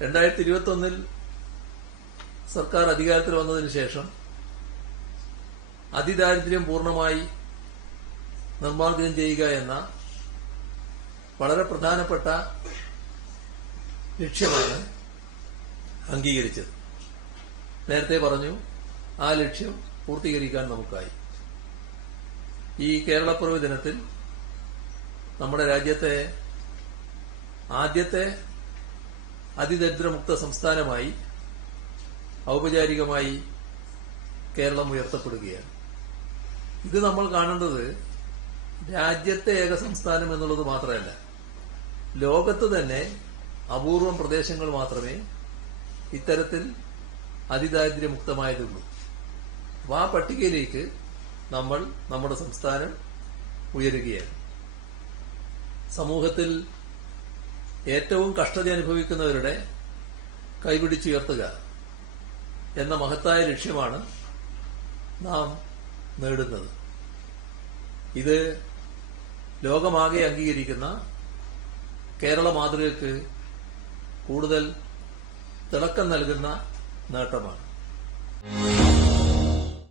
2021 സർക്കാർ അധികാരത്തിൽ വന്നതിന് ശേഷം അതിദാരിദ്ര്യം പൂർണ്ണമായി നിർമ്മാർജ്ജനം ചെയ്യുക എന്ന വളരെ പ്രധാനപ്പെട്ട ലക്ഷ്യമാണ് അംഗീകരിച്ചത്. നേരത്തെ പറഞ്ഞു, ആ ലക്ഷ്യം പൂർത്തീകരിക്കാൻ നമുക്കായി. ഈ കേരളപ്പിറവി ദിനത്തിൽ നമ്മുടെ രാജ്യത്തെ ആദ്യത്തെ അതിദരിദ്രമുക്ത സംസ്ഥാനമായി ഔപചാരികമായി കേരളം ഉയർത്തപ്പെടുകയാണ്. ഇത് നമ്മൾ കാണേണ്ടത് രാജ്യത്തെ ഏക സംസ്ഥാനം എന്നുള്ളത് മാത്രമല്ല, ലോകത്ത് തന്നെ അപൂർവം പ്രദേശങ്ങൾ മാത്രമേ ഇത്തരത്തിൽ അതിദാരിദ്ര്യമുക്തമായതുള്ളൂ. അപ്പോൾ ആ പട്ടികയിലേക്ക് നമ്മൾ നമ്മുടെ സംസ്ഥാനം ഉയരുകയാണ്. സമൂഹത്തിൽ ഏറ്റവും കഷ്ടത അനുഭവിക്കുന്നവരുടെ കൈപിടിച്ചുയർത്തുക എന്ന മഹത്തായ ലക്ഷ്യമാണ് നാം നേടുന്നത്. ഇത് ലോകമാകെ അംഗീകരിക്കുന്ന കേരള മാതൃകയ്ക്ക് കൂടുതൽ തിളക്കം നൽകുന്ന നേട്ടമാണ്.